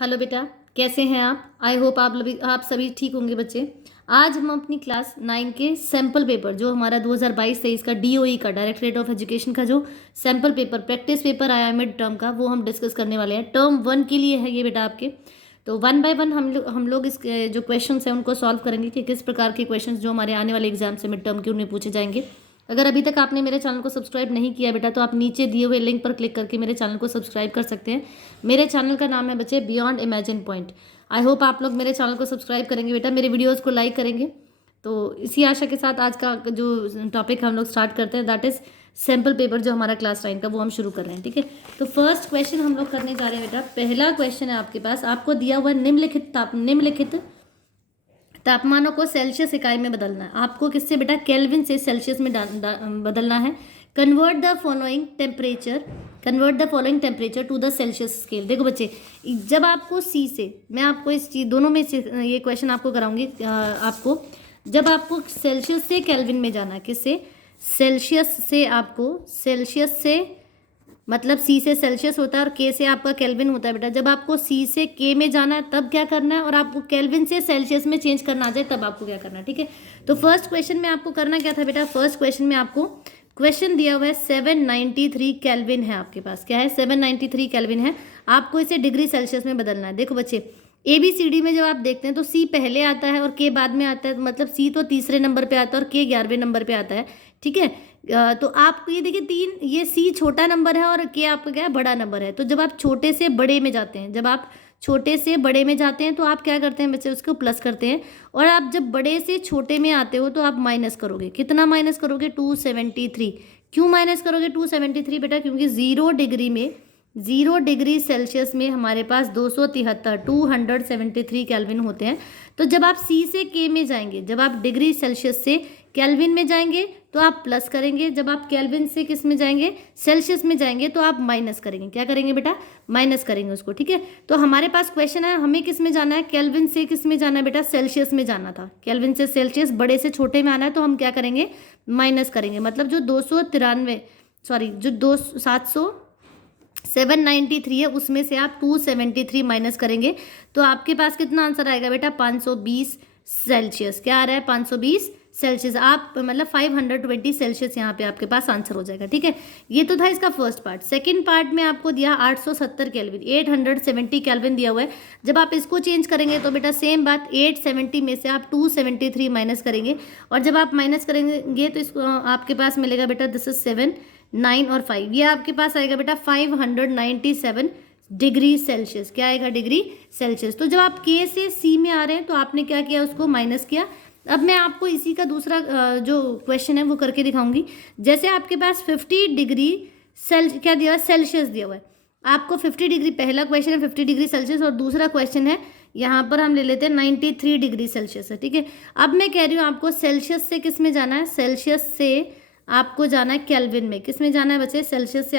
Hello बेटा, कैसे हैं आप? आई होप आप सभी ठीक होंगे बच्चे। आज हम अपनी क्लास 9 के सैम्पल पेपर जो हमारा 2022-23 का डीओई का डायरेक्टरेट ऑफ एजुकेशन का जो सैम्पल पेपर प्रैक्टिस पेपर आया है मिड टर्म का, वो हम डिस्कस करने वाले हैं। टर्म 1 के लिए है ये बेटा आपके। तो वन बाय वन हम लोग इस जो क्वेश्चन हैं उनको सॉल्व करेंगे कि किस प्रकार के क्वेश्चन जो हमारे आने वाले एग्जाम से मिड टर्म के उन्हें पूछे जाएंगे। अगर अभी तक आपने मेरे चैनल को सब्सक्राइब नहीं किया बेटा, तो आप नीचे दिए हुए लिंक पर क्लिक करके मेरे चैनल को सब्सक्राइब कर सकते हैं। मेरे चैनल का नाम है बच्चे beyond imagine point. I hope आप लोग मेरे चैनल को सब्सक्राइब करेंगे बेटा, मेरे वीडियोज़ को लाइक करेंगे। तो इसी आशा के साथ आज का जो टॉपिक हम लोग स्टार्ट करते हैं, दैट इज़ सैम्पल पेपर जो हमारा क्लास 9 का, वो हम शुरू कर रहे हैं। ठीक है, तो फर्स्ट क्वेश्चन हम लोग करने जा रहे हैं बेटा। पहला क्वेश्चन है आपके पास, आपको दिया हुआ निम्नलिखित तापमानों को सेल्सियस इकाई में बदलना है। आपको किससे बेटा? केल्विन से सेल्सियस में बदलना है। Convert the following temperature to the Celsius scale. देखो बच्चे, जब आपको सी से, मैं आपको इस चीज दोनों में से ये क्वेश्चन आपको कराऊंगी। आपको जब आपको सेल्सियस से केल्विन में जाना है, किससे? सेल्सियस से मतलब सी से सेल्सियस होता है और के से आपका केल्विन होता है बेटा। जब आपको सी से के में जाना है तब क्या करना है, और आपको केल्विन से सेल्सियस में चेंज करना आ जाए तब आपको क्या करना है। ठीक है, तो फर्स्ट क्वेश्चन में आपको करना क्या था बेटा? फर्स्ट क्वेश्चन में आपको क्वेश्चन दिया हुआ है 793 केल्विन है आपके पास। क्या है? 793 केल्विन है। आपको इसे डिग्री सेल्सियस में बदलना है। देखो बच्चे, ABCD में जब आप देखते हैं तो सी पहले आता है और के बाद में आता है, मतलब सी तो तीसरे नंबर पे आता है और के 11वें नंबर पे आता है। ठीक है, तो आप ये देखिए, ये सी छोटा नंबर है और के आपका क्या है? बड़ा नंबर है। तो जब आप छोटे से बड़े में जाते हैं, तो आप क्या करते हैं बच्चे? उसको प्लस करते हैं। और आप जब बड़े से छोटे में आते हो तो आप माइनस करोगे। कितना माइनस करोगे? 273। क्यों माइनस करोगे 273 बेटा? क्योंकि 0 डिग्री सेल्सियस में हमारे पास 273 केल्विन होते हैं। तो जब आप सी से के में जाएंगे, जब आप डिग्री सेल्सियस से केल्विन में जाएंगे तो आप प्लस करेंगे। जब आप केल्विन से किस में जाएंगे? सेल्सियस में जाएंगे तो आप माइनस करेंगे। क्या करेंगे बेटा? माइनस करेंगे उसको। ठीक है, तो हमारे पास क्वेश्चन है, हमें किस में जाना है? केल्विन से किस में जाना है बेटा? सेल्सियस में जाना था। केल्विन से सेल्सियस बड़े से छोटे में आना है, तो हम क्या करेंगे? माइनस करेंगे। मतलब जो 793 है उसमें से आप 273 माइनस करेंगे तो आपके पास कितना आंसर आएगा बेटा? 520 सेल्सियस। क्या आ रहा है? 520 सेल्सियस। आप मतलब 520 सेल्सियस यहाँ पे आपके पास आंसर हो जाएगा। ठीक है, ये तो था इसका फर्स्ट पार्ट। सेकंड पार्ट में आपको दिया 870 केल्विन, 870 केल्विन दिया हुआ है। जब आप इसको चेंज करेंगे तो बेटा सेम बात, 870 में से आप 273 माइनस करेंगे। और जब आप माइनस करेंगे तो इसको आपके पास मिलेगा बेटा, दिस इज 7, 9 और 5, ये आपके पास आएगा बेटा 597 डिग्री सेल्सियस। क्या आएगा? Degree Celsius. तो जब आप के से सी में आ रहे हैं तो आपने क्या किया? उसको माइनस किया। अब मैं आपको इसी का दूसरा जो क्वेश्चन है वो करके दिखाऊंगी। जैसे आपके पास 50 डिग्री क्या दिया हुआ है? सेल्सियस दिया हुआ है आपको। 50 डिग्री पहला क्वेश्चन है, 50 डिग्री सेल्सियस, और दूसरा क्वेश्चन है यहाँ पर हम ले लेते हैं 93 डिग्री सेल्सियस है। ठीक है, अब मैं कह रही हूँ आपको सेल्सियस से किस में जाना है? सेल्सियस से आपको जाना है केल्विन में। किस में जाना है बच्चे? सेल्सियस से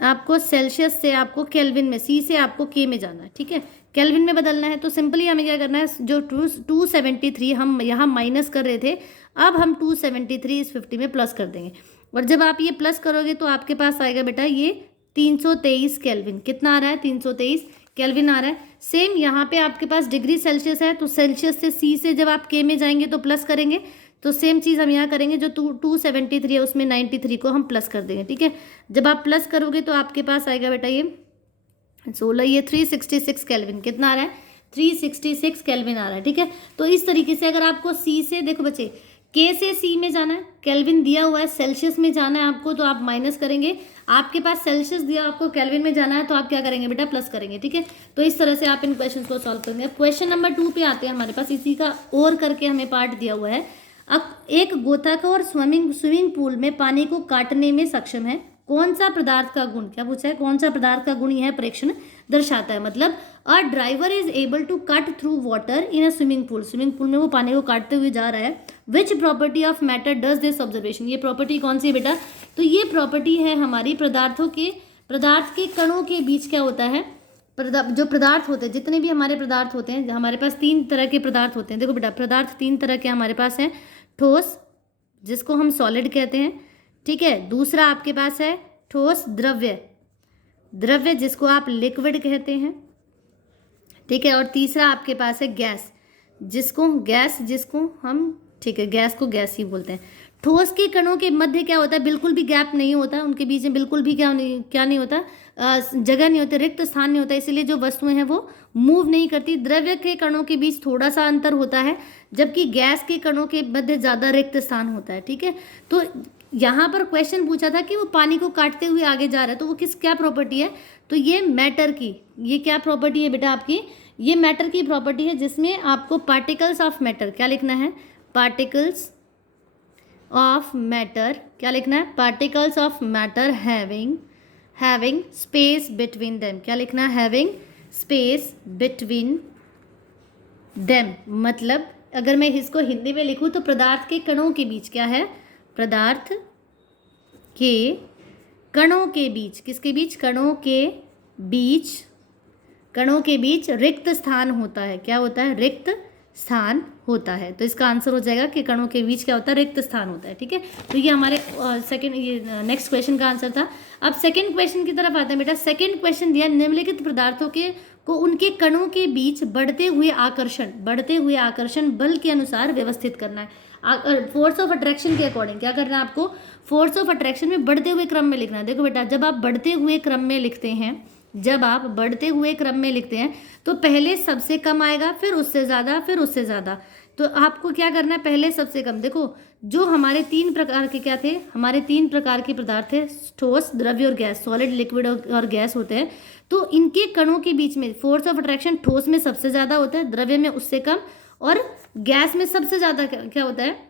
आपको सेल्सियस से आपको केल्विन में, सी से आपको के में जाना है। ठीक है, केल्विन में बदलना है। तो सिंपली हमें क्या करना है? जो 273 हम यहाँ माइनस कर रहे थे, अब हम 273 इस 50 में प्लस कर देंगे। और जब आप ये प्लस करोगे तो आपके पास आएगा बेटा ये 323 केल्विन। कितना आ रहा है? 323 केल्विन आ रहा है। सेम यहाँ पे आपके पास डिग्री सेल्सियस है, तो सेल्सियस से सी से जब आप के में जाएंगे तो प्लस करेंगे। तो सेम चीज़ हम यहाँ करेंगे, जो 273 है उसमें 93 को हम प्लस कर देंगे। ठीक है, जब आप प्लस करोगे तो आपके पास आएगा बेटा ये 16, ये 366 केल्विन। कितना आ रहा है? 366 केल्विन आ रहा है। ठीक है, तो इस तरीके से अगर आपको सी से, देखो बच्चे, के से सी में जाना है, केल्विन दिया हुआ है, सेल्सियस में जाना है आपको तो आप माइनस करेंगे। आपके पास सेल्सियस दिया, आपको केल्विन में जाना है तो आप क्या करेंगे बेटा? प्लस करेंगे। ठीक है, तो इस तरह से आप इन क्वेश्चन को सॉल्व करेंगे। अब क्वेश्चन नंबर 2 पे आते हैं। हमारे पास इसी का और करके हमें पार्ट दिया हुआ है। अब एक गोताखोर स्विमिंग पूल में पानी को काटने में सक्षम है। कौन सा पदार्थ का गुण? क्या पूछा है? कौन सा पदार्थ का गुण यह परीक्षण दर्शाता है? मतलब a driver is able to cut through water in a swimming pool में वो पानी को काटते हुए जा रहा है। Which property of matter does this observation? ये प्रॉपर्टी कौन सी है बेटा? तो ये प्रॉपर्टी है हमारी पदार्थ के कणों के बीच क्या होता है? जो पदार्थ होते हैं, जितने भी हमारे पदार्थ होते हैं, हमारे पास 3 तरह के पदार्थ होते हैं। देखो बेटा, पदार्थ 3 तरह के हमारे पास हैं। ठोस, जिसको हम सॉलिड कहते हैं। ठीक है, दूसरा आपके पास है ठोस द्रव्य, द्रव्य जिसको आप लिक्विड कहते हैं, ठीक है। और तीसरा आपके पास है गैस, जिसको हम, ठीक है, गैस को गैस ही बोलते हैं। ठोस के कणों के मध्य क्या होता है, बिल्कुल भी गैप नहीं होता, उनके बीच में बिल्कुल भी क्या नहीं होता, जगह नहीं होती, रिक्त स्थान नहीं होता, इसीलिए जो वस्तुएं हैं वो मूव नहीं करती। द्रव्य के कणों के बीच थोड़ा सा अंतर होता है, जबकि गैस के कणों के मध्य ज़्यादा रिक्त स्थान होता है, ठीक है। तो यहाँ पर क्वेश्चन पूछा था कि वो पानी को काटते हुए आगे जा रहा है, तो वो क्या प्रॉपर्टी है, तो ये मैटर की, ये क्या प्रॉपर्टी है बेटा आपकी, ये मैटर की प्रॉपर्टी है, जिसमें आपको पार्टिकल्स ऑफ मैटर क्या लिखना है, पार्टिकल्स ऑफ मैटर क्या लिखना है, particles of matter having space between them, क्या लिखना है, हैविंग स्पेस बिटवीन देम। मतलब अगर मैं इसको हिंदी में लिखूं तो पदार्थ के कणों के बीच क्या है, पदार्थ के कणों के बीच, किसके बीच, कणों के बीच रिक्त स्थान होता है, क्या होता है, रिक्त स्थान होता है। तो इसका आंसर हो जाएगा कि कणों के बीच क्या होता है, रिक्त स्थान होता है, ठीक है। तो ये हमारे ये नेक्स्ट क्वेश्चन का आंसर था। अब सेकंड क्वेश्चन की तरफ आते हैं बेटा। सेकंड क्वेश्चन दिया, निम्नलिखित पदार्थों को उनके कणों के बीच बढ़ते हुए आकर्षण बल के अनुसार व्यवस्थित करना है। फोर्स ऑफ अट्रैक्शन के अकॉर्डिंग क्या करना है आपको, फोर्स ऑफ अट्रैक्शन में बढ़ते हुए क्रम में लिखना है। देखो बेटा, जब आप बढ़ते हुए क्रम में लिखते हैं तो पहले सबसे कम आएगा, फिर उससे ज़्यादा, तो आपको क्या करना है, पहले सबसे कम। देखो जो हमारे 3 प्रकार के क्या थे, हमारे 3 प्रकार के पदार्थ थे, ठोस, द्रव्य और गैस, सॉलिड, लिक्विड और गैस होते हैं। तो इनके कणों के बीच में फोर्स ऑफ अट्रैक्शन ठोस में सबसे ज़्यादा होता है, द्रव्य में उससे कम, और गैस में सबसे ज़्यादा क्या होता है,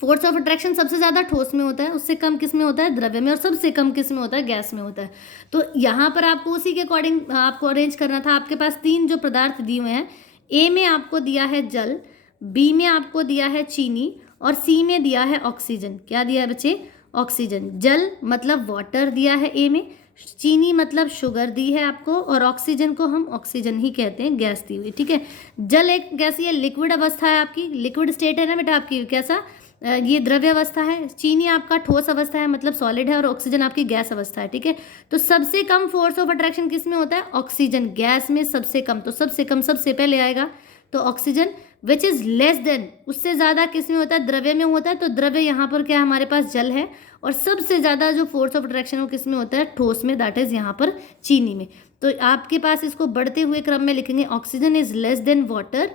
फोर्स ऑफ अट्रैक्शन सबसे ज़्यादा ठोस में होता है, उससे कम किस में होता है, द्रव्य में, और सबसे कम किस में होता है, गैस में होता है। तो यहाँ पर आपको उसी के अकॉर्डिंग आपको अरेंज करना था। आपके पास 3 जो पदार्थ दिए हुए हैं, ए में आपको दिया है जल, बी में आपको दिया है चीनी, और सी में दिया है ऑक्सीजन। क्या दिया है बच्चे, ऑक्सीजन। जल मतलब वाटर दिया है ए में, चीनी मतलब शुगर दी है आपको, और ऑक्सीजन को हम ऑक्सीजन ही कहते हैं, गैस दी हुई, ठीक है। जल एक कैसी है, लिक्विड अवस्था है आपकी, लिक्विड स्टेट है ना बेटा आपकी, कैसा, ये द्रव्य अवस्था है। चीनी आपका ठोस अवस्था है, मतलब सॉलिड है, और ऑक्सीजन आपकी गैस अवस्था है, ठीक है। तो सबसे कम फोर्स ऑफ अट्रैक्शन किस में होता है, ऑक्सीजन, गैस में सबसे कम, तो सबसे कम सबसे पहले आएगा, तो oxygen. Which is less than, उससे ज़्यादा किस में होता है, द्रव्य में होता है। तो द्रव्य यहाँ पर क्या हमारे पास जल है, और सबसे ज़्यादा जो फोर्स ऑफ अट्रैक्शन वो किस में होता है, ठोस में, दैट इज यहाँ पर चीनी में। तो आपके पास इसको बढ़ते हुए क्रम में लिखेंगे, oxygen is less than water,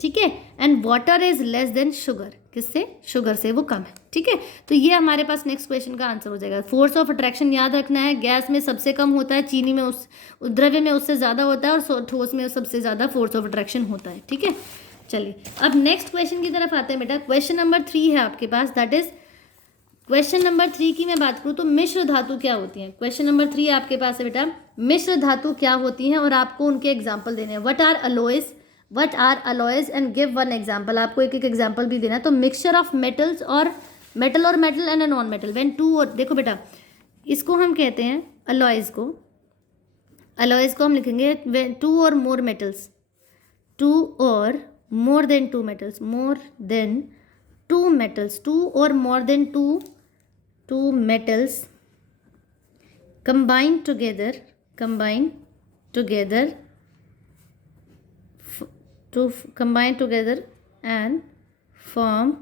ठीक है, and water is less than sugar, किससे, शुगर से वो कम है, ठीक है। तो ये हमारे पास नेक्स्ट क्वेश्चन का आंसर हो जाएगा। फोर्स ऑफ अट्रैक्शन याद रखना है, गैस में सबसे कम होता है, चीनी में द्रव्य में उससे ज़्यादा होता है, और ठोस में सबसे ज़्यादा फोर्स ऑफ अट्रैक्शन होता है, ठीक है। चलिए अब नेक्स्ट क्वेश्चन की तरफ आते हैं बेटा। क्वेश्चन नंबर 3 है आपके पास, दैट इज क्वेश्चन नंबर 3 की मैं बात करूँ तो मिश्र धातु क्या होती हैं। क्वेश्चन नंबर 3 आपके पास है बेटा, मिश्र धातु क्या होती हैं, और आपको उनके एग्जाम्पल देने हैं। What are alloys and give one example, आपको एक एग्जाम्पल भी देना है। तो मिक्सचर ऑफ मेटल्स और metal and a non metal when two, और देखो बेटा इसको हम कहते हैं अलॉयज को हम लिखेंगे 2 और मोर मेटल्स, 2 और more than 2 metals, 2 or more than 2 metals combine together and form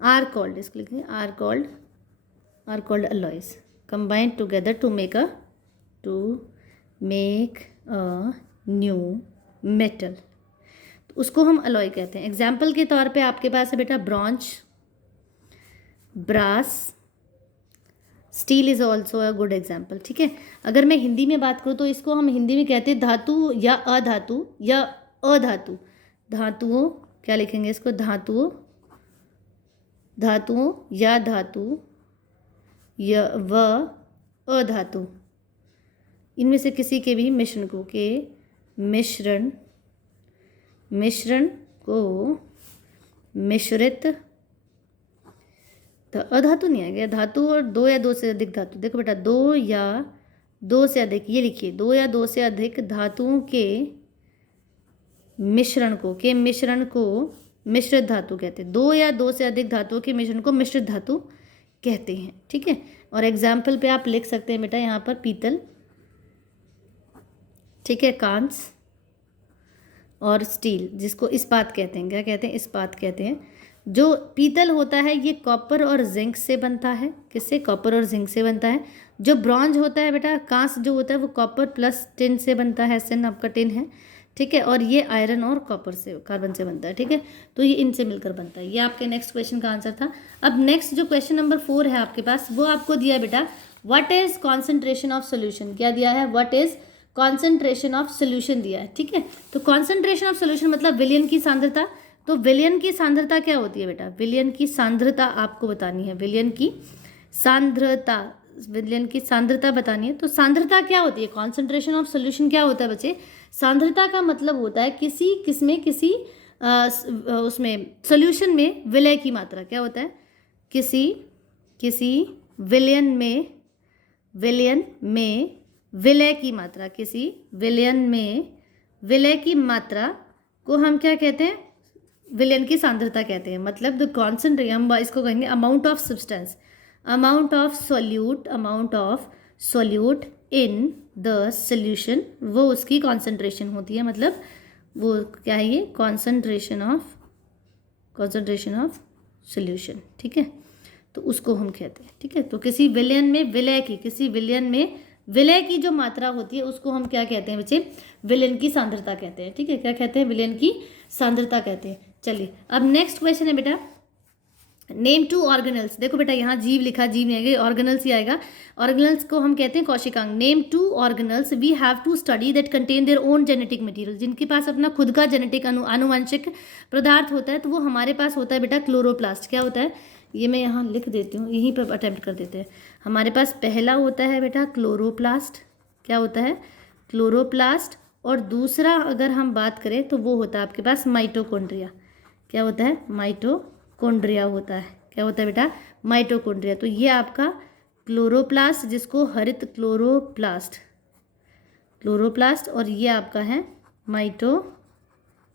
are called, इसको लिखेंगे are called alloys, combine together to make a new metal, तो उसको हम अलॉय कहते हैं। एग्जाम्पल के तौर पे आपके पास है बेटा bronze, brass, steel is also a good example, ठीक है। अगर मैं हिंदी में बात करूँ तो इसको हम हिंदी में कहते हैं धातु या अधातु या अधातु। धातुओं क्या लिखेंगे इसको, धातुओं या धातु या व अधातु, इनमें से किसी के भी मिश्रण को मिश्रित, तो अधातु नहीं आएगा, धातु और 2 या 2 से अधिक धातु। देखो बेटा 2 या 2 से अधिक, ये लिखिए 2 या 2 से अधिक धातुओं के मिश्रण को मिश्रित धातु कहते हैं। 2 या 2 से अधिक धातुओं के मिश्रण को मिश्रित धातु कहते हैं, ठीक है। और एग्जाम्पल पे आप लिख सकते हैं बेटा यहाँ पर पीतल, ठीक है, कांस और स्टील, जिसको इस्पात कहते हैं। क्या कहते हैं? इस्पात कहते हैं। जो पीतल होता है ये कॉपर और जिंक से बनता है। किससे? कॉपर और जिंक से बनता है। जो ब्रॉन्ज होता है बेटा, कांस जो होता है वो कॉपर प्लस टिन से बनता है। SN आपका टिन है, ठीक है। और ये आयरन और कॉपर से, कार्बन से बनता है, ठीक है। तो ये इनसे मिलकर बनता है। ये आपके नेक्स्ट क्वेश्चन का आंसर था। अब नेक्स्ट जो क्वेश्चन नंबर 4 है आपके पास, वो आपको दिया बेटा what is concentration of solution. क्या दिया है? What is concentration of solution दिया है, ठीक है। तो कॉन्सेंट्रेशन ऑफ सोल्यूशन मतलब विलयन की सांद्रता। तो विलयन की सांद्रता क्या होती है बेटा? विलयन की सांद्रता आपको बतानी है। विलयन की सांद्रता, विलयन की सांद्रता बतानी है। तो सांद्रता क्या होती है? कॉन्सेंट्रेशन ऑफ सोल्यूशन क्या होता है बच्चे? सांद्रता का मतलब होता है किसी उसमें सोल्यूशन में विलय की मात्रा। क्या होता है? किसी विलयन में विलय की मात्रा, किसी विलयन में विलय की मात्रा को हम क्या कहते हैं? विलयन की सांद्रता कहते हैं। मतलब द कॉन्सेंट्रेशन, हम इसको कहेंगे amount of substance, amount of solute in the solution, वो उसकी कॉन्सेंट्रेशन होती है। मतलब वो क्या है? ये कॉन्सेंट्रेशन ऑफ सोल्यूशन, ठीक है। तो उसको हम कहते हैं, ठीक है। तो किसी विलयन में विलय की जो मात्रा होती है उसको हम क्या कहते हैं बच्चे? विलयन की सांद्रता कहते हैं, ठीक है। क्या कहते हैं? विलयन की सांद्रता कहते हैं। चलिए अब नेक्स्ट क्वेश्चन है बेटा, नेम 2 ऑर्गेनल्स। देखो बेटा यहाँ जीव लिखा, जीव नहीं आएगा, ऑर्गेनल्स ही आएगा। ऑर्गेनल्स को हम कहते हैं कोशिकांग। Name 2 organelles we have to study that contain their own genetic material. जिनके पास अपना खुद का जेनेटिक आनुवंशिक पदार्थ होता है, तो वो हमारे पास होता है बेटा क्लोरोप्लास्ट। क्या होता है? ये मैं यहाँ लिख देती हूँ, यहीं पर अटेम्प्ट कर देते हैं। हमारे पास पहला होता है बेटा क्लोरोप्लास्ट। क्या होता है? क्लोरोप्लास्ट। और दूसरा अगर हम बात करें तो वो होता है आपके पास माइटोकॉन्ड्रिया। क्या होता है? माइटोकॉन्ड्रिया होता है। क्या होता है बेटा? माइटोकॉन्ड्रिया। तो ये आपका क्लोरोप्लास्ट, जिसको हरित क्लोरोप्लास्ट, और ये आपका है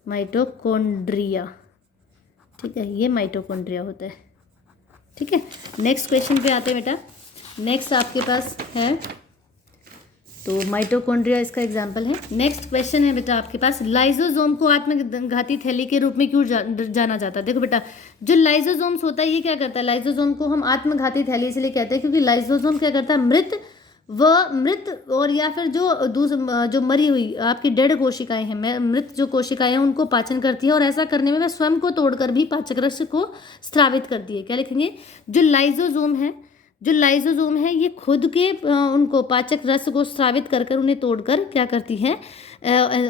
माइटोकॉन्ड्रिया, ठीक है। ये माइटोकॉन्ड्रिया होता है, ठीक है। नेक्स्ट क्वेश्चन पे आते हैं बेटा। नेक्स्ट आपके पास है, तो माइटोकॉन्ड्रिया इसका एग्जाम्पल है। नेक्स्ट क्वेश्चन है बेटा आपके पास, लाइजोसोम को आत्मघाती थैली के रूप में क्यों जाना जाता है? देखो बेटा, जो लाइजोसोम्स होता है ये क्या करता है? लाइजोसोम को हम आत्मघाती थैली इसलिए कहते हैं क्योंकि लाइजोसोम क्या करता है? मृत और या फिर जो मरी हुई आपकी डेड कोशिकाएं हैं, मृत जो कोशिकाएं हैं उनको पाचन करती है, और ऐसा करने में वह स्वयं को तोड़कर भी पाचक रस को स्रावित करती है। क्या लिखेंगे? जो लाइजोसोम है ये खुद के उनको पाचक रस को स्रावित कर उन्हें तोड़कर क्या करती है?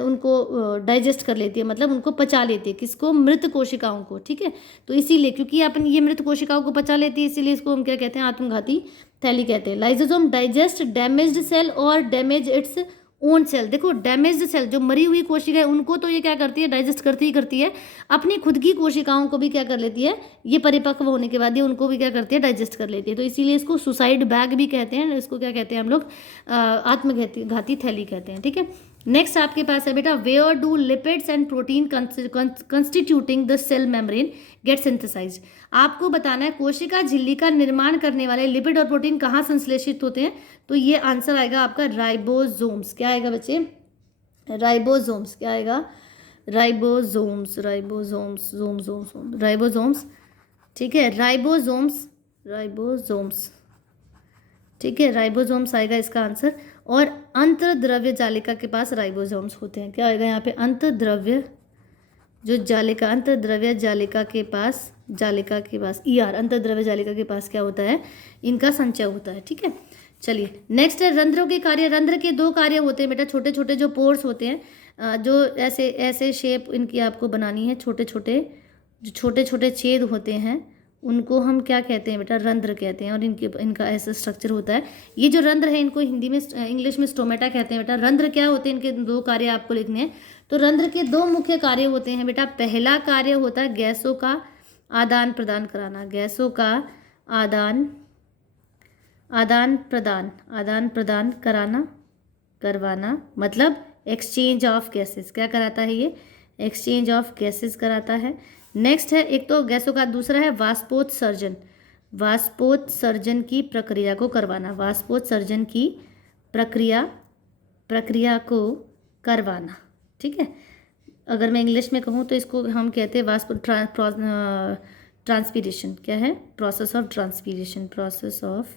उनको डाइजेस्ट कर लेती है, मतलब उनको पचा लेती है। किसको? मृत कोशिकाओं को, ठीक है। तो इसीलिए क्योंकि अपन ये मृत कोशिकाओं को पचा लेती है, इसीलिए इसको हम क्या कहते हैं? आत्मघाती थैली कहते हैं। लाइजोसोम डाइजेस्ट डैमेज्ड सेल और डैमेज इट्स ओन सेल। देखो डैमेज्ड सेल, जो मरी हुई कोशिका है उनको तो ये क्या करती है? डाइजेस्ट करती है। अपनी खुद की कोशिकाओं को भी क्या कर लेती है? ये परिपक्व होने के बाद ये उनको भी क्या करती है? डाइजेस्ट कर लेती है। तो इसीलिए इसको सुसाइड बैग भी कहते हैं। इसको क्या कहते हैं हम लोग? आत्मघाती थैली कहते हैं, ठीक है। नेक्स्ट आपके पास है बेटा, where do lipids and protein constituting the cell membrane get synthesised. आपको बताना है कोशिका झिल्ली का निर्माण करने वाले लिपिड और प्रोटीन कहाँ संश्लेषित होते हैं? तो ये आंसर आएगा आपका राइबोसोम्स। क्या आएगा बच्चे? राइबोसोम्स। क्या आएगा? राइबोसोम्स, ठीक है। राइबोसोम्स, ठीक है। राइबोसोम्स आएगा इसका आंसर। और अंतर्द्रव्य जालिका के पास राइबोसोम्स होते हैं। क्या आएगा यहाँ पे? अंतर्द्रव्य जालिका के पास अंतर्द्रव्य जालिका के पास क्या होता है? इनका संचय होता है, ठीक है। चलिए नेक्स्ट है रंध्रों के कार्य। रंध्र के 2 कार्य होते हैं बेटा। छोटे छोटे जो पोर्स होते हैं, जो ऐसे शेप इनकी आपको बनानी है, छोटे छोटे छेद होते हैं, उनको हम क्या कहते हैं बेटा? रंध्र कहते हैं। और इनका ऐसा स्ट्रक्चर होता है। ये जो रंध्र है इनको हिंदी में इंग्लिश में स्टोमेटा कहते हैं बेटा। रंध्र क्या होते हैं? इनके 2 कार्य आपको लिखने हैं। तो रंध्र के 2 मुख्य कार्य होते हैं बेटा। पहला कार्य होता है गैसों का आदान प्रदान कराना। गैसों का आदान प्रदान करवाना, मतलब एक्सचेंज ऑफ गैसेस। क्या कराता है ये? एक्सचेंज ऑफ गैसेस कराता है। नेक्स्ट है, एक तो गैसों का, दूसरा है वाष्पोत्सर्जन। वाष्पोत्सर्जन की प्रक्रिया को करवाना, वाष्पोत्सर्जन की प्रक्रिया को करवाना, ठीक है। अगर मैं इंग्लिश में कहूँ तो इसको हम कहते हैं ट्रांसपीरेशन। क्या है? Process of transpiration, process of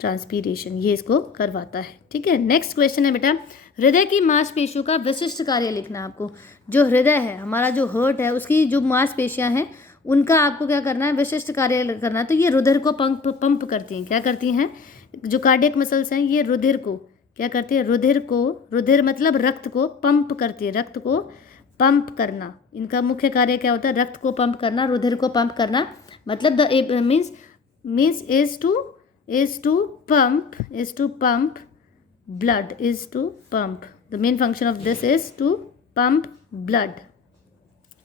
transpiration ये इसको करवाता है, ठीक है। नेक्स्ट क्वेश्चन है बेटा, हृदय की मांसपेशियों का विशिष्ट कार्य लिखना आपको। जो हृदय है हमारा, जो हार्ट है, उसकी जो मांसपेशियां हैं उनका आपको क्या करना है? विशिष्ट कार्य करना है। तो ये रुधिर को पंप करती हैं। क्या करती हैं? जो कार्डियक मसल्स हैं ये रुधिर को क्या करती है? रुधिर मतलब रक्त को पंप करती है, रक्त को पंप करना। इनका मुख्य कार्य क्या होता है? रक्त को पंप करना, रुधिर को पंप करना। मतलब the means is to pump blood, is to pump. The main function of this is to pump blood,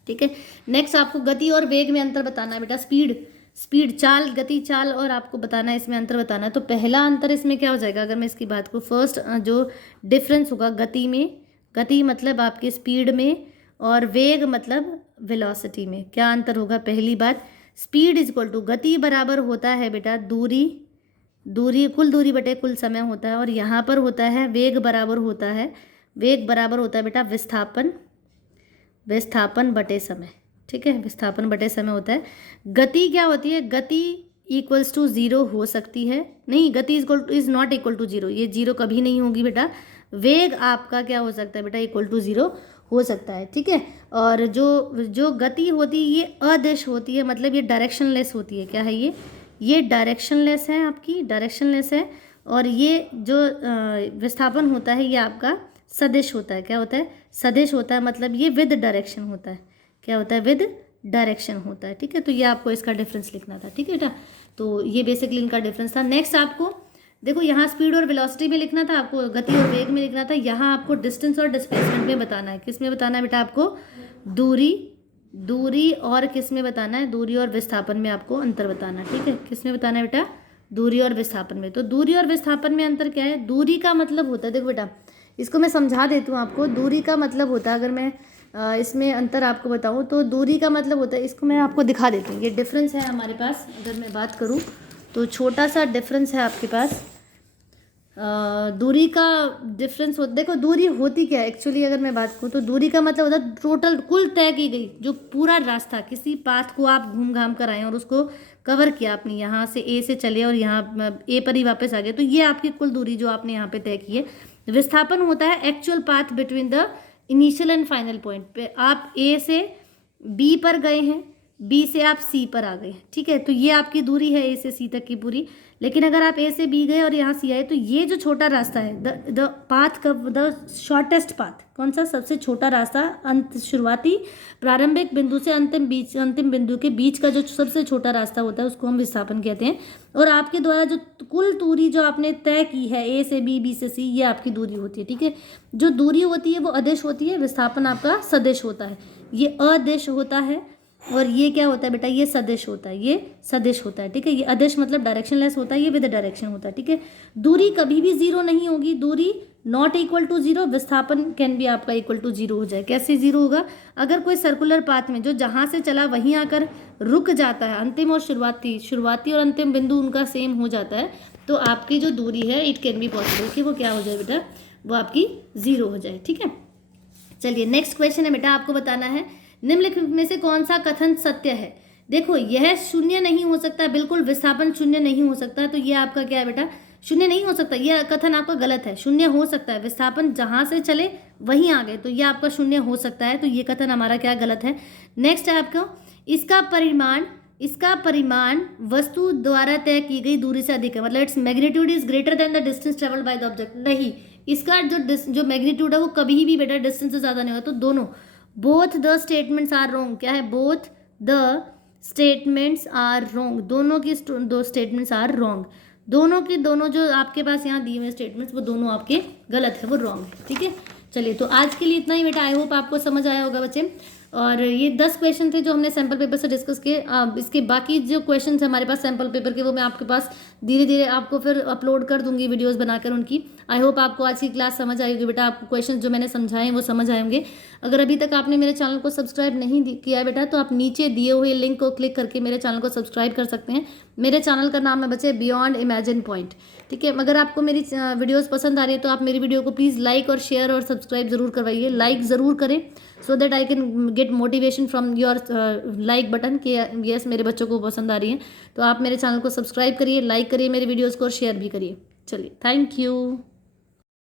ठीक है। नेक्स्ट आपको गति और वेग में अंतर बताना है बेटा। स्पीड चाल, गति चाल और आपको बताना है, इसमें अंतर बताना है। तो पहला अंतर इसमें क्या हो जाएगा? अगर मैं इसकी बात करूँ, फर्स्ट जो डिफरेंस होगा गति में, गति मतलब आपके स्पीड में, और वेग मतलब वेलोसिटी में। क्या अंतर होगा? पहली बात, स्पीड इज इक्वल टू, गति बराबर होता है बेटा कुल दूरी बटे कुल समय होता है, और यहाँ पर होता है वेग बराबर होता है बेटा विस्थापन बटे समय, ठीक है। विस्थापन बटे समय होता है। गति क्या होती है? गति इक्वल्स टू 0 हो सकती है, नहीं, गति इज नॉट इक्वल टू 0, ये 0 कभी नहीं होगी बेटा। वेग आपका क्या हो सकता है बेटा? इक्वल टू 0 हो सकता है, ठीक है। और जो गति होती है ये अदिश होती है, मतलब ये डायरेक्शनलेस होती है। क्या है ये डायरेक्शनलेस है, आपकी डायरेक्शनलेस है। और ये जो विस्थापन होता है ये आपका सदिश होता है। क्या होता है? सदिश होता है, मतलब ये विद डायरेक्शन होता है। क्या होता है? विद डायरेक्शन होता है, ठीक है। तो ये आपको इसका डिफरेंस लिखना था, ठीक है बेटा। तो ये बेसिकली इनका डिफरेंस था। नेक्स्ट आपको देखो, यहाँ स्पीड और वेलोसिटी में लिखना था, आपको गति और वेग में लिखना था। यहाँ आपको डिस्टेंस और डिस्प्लेसमेंट में बताना है। किस में बताना है बेटा? आपको दूरी और किस में बताना है? दूरी और विस्थापन में आपको अंतर बताना है, ठीक है। किस में बताना है बेटा? दूरी और विस्थापन में। तो दूरी और विस्थापन में अंतर क्या है? दूरी का मतलब होता है, देखो बेटा इसको मैं समझा देती हूँ आपको। दूरी का मतलब होता है, अगर मैं इसमें अंतर आपको बताऊँ तो दूरी का मतलब होता है, इसको मैं आपको दिखा देती हूँ। ये डिफरेंस है हमारे पास, अगर मैं बात करूँ तो छोटा सा डिफरेंस है आपके पास। दूरी का डिफरेंस हो, देखो दूरी होती क्या है एक्चुअली, अगर मैं बात करूँ तो दूरी का मतलब होता है टोटल, कुल तय की गई जो पूरा रास्ता, किसी पाथ को आप घूम घाम कर आए और उसको कवर किया आपने, यहाँ से ए से चले और यहाँ ए पर ही वापस आ गए, तो ये आपकी कुल दूरी जो आपने यहाँ पे तय की है। विस्थापन होता है actual path between the initial and final point पे। आप ए से बी पर गए हैं, बी से आप सी पर आ गए, ठीक है। तो ये आपकी दूरी है ए से सी तक की पूरी। लेकिन अगर आप ए से बी गए और यहाँ सी आए तो ये जो छोटा रास्ता है, द पाथ का द शॉर्टेस्ट पाथ, कौन सा? सबसे छोटा रास्ता, अंत शुरुआती प्रारंभिक बिंदु से अंतिम बिंदु के बीच का जो सबसे छोटा रास्ता होता है उसको हम विस्थापन कहते हैं। और आपके द्वारा जो कुल दूरी जो आपने तय की है ए से बी, बी से सी, ये आपकी दूरी होती है, ठीक है। जो दूरी होती है वो अदिश होती है, विस्थापन आपका सदिश होता है। ये अदिश होता है और ये क्या होता है बेटा? ये सदिश होता है, ये सदिश होता है, ठीक है। ये अदिश मतलब डायरेक्शनलेस होता है, ये विद डायरेक्शन होता है, ठीक है। दूरी कभी भी 0 नहीं होगी, दूरी नॉट इक्वल टू 0, विस्थापन कैन भी आपका इक्वल टू 0 हो जाए। कैसे 0 होगा? अगर कोई सर्कुलर पाथ में जो जहाँ से चला वहीं आकर रुक जाता है, अंतिम और शुरुआती और अंतिम बिंदु उनका सेम हो जाता है, तो आपकी जो दूरी है इट कैन बी पॉसिबल कि वो क्या हो जाए बेटा? वो आपकी 0 हो जाए, ठीक है। चलिए नेक्स्ट क्वेश्चन है बेटा, आपको बताना है निम्नलिखित में से कौन सा कथन सत्य है। देखो यह शून्य नहीं हो सकता, बिल्कुल विस्थापन शून्य नहीं हो सकता, तो ये आपका क्या है बेटा? शून्य नहीं हो सकता, यह कथन आपका गलत है। शून्य हो सकता है, विस्थापन जहां से चले वहीं आ गए, तो ये आपका शून्य हो सकता है, तो ये कथन हमारा क्या गलत है। नेक्स्ट है आपका, इसका परिमाण वस्तु द्वारा तय की गई दूरी से अधिक है, मतलब its magnitude is greater than the distance travelled by the object. नहीं, इसका जो मैग्नीट्यूड है वो कभी भी बेटा डिस्टेंस से ज़्यादा नहीं होगा। तो दोनों, both the statements are wrong. क्या है? Both the statements are wrong, दोनों की दो स्टेटमेंट्स आर रॉन्ग। दोनों की दोनों जो आपके पास यहाँ दिए हुए स्टेटमेंट्स वो दोनों आपके गलत है, वो रॉन्ग है, ठीक है। चलिए तो आज के लिए इतना ही बेटा, आई होप आपको समझ आया होगा बच्चे। और ये 10 क्वेश्चन थे जो हमने सैम्पल पेपर से डिस्कस किए। इसके बाकी जो क्वेश्चन थे हमारे पास सैम्पल पेपर के, वो मैं आपके पास धीरे धीरे आपको फिर अपलोड कर दूंगी वीडियोस बनाकर उनकी। आई होप आपको आज की क्लास समझ आई होगी बेटा, आपको क्वेश्चन जो मैंने समझाए वो समझ आए होंगे। अगर अभी तक आपने मेरे चैनल को सब्सक्राइब नहीं किया है बेटा, तो आप नीचे दिए हुए लिंक को क्लिक करके मेरे चैनल को सब्सक्राइब कर सकते हैं। मेरे चैनल का नाम है बच्चे बियॉन्ड इमेजिन पॉइंट, ठीक है। अगर आपको मेरी वीडियोस पसंद आ रही है तो आप मेरी वीडियो को प्लीज़ लाइक और शेयर और सब्सक्राइब ज़रूर करवाइए। लाइक ज़रूर करें so that I can get motivation from your like button कि यस मेरे बच्चों को पसंद आ रही है। तो आप मेरे चैनल को सब्सक्राइब करिए, लाइक करिए मेरी वीडियोज़ को और शेयर भी करिए। चलिए, थैंक यू।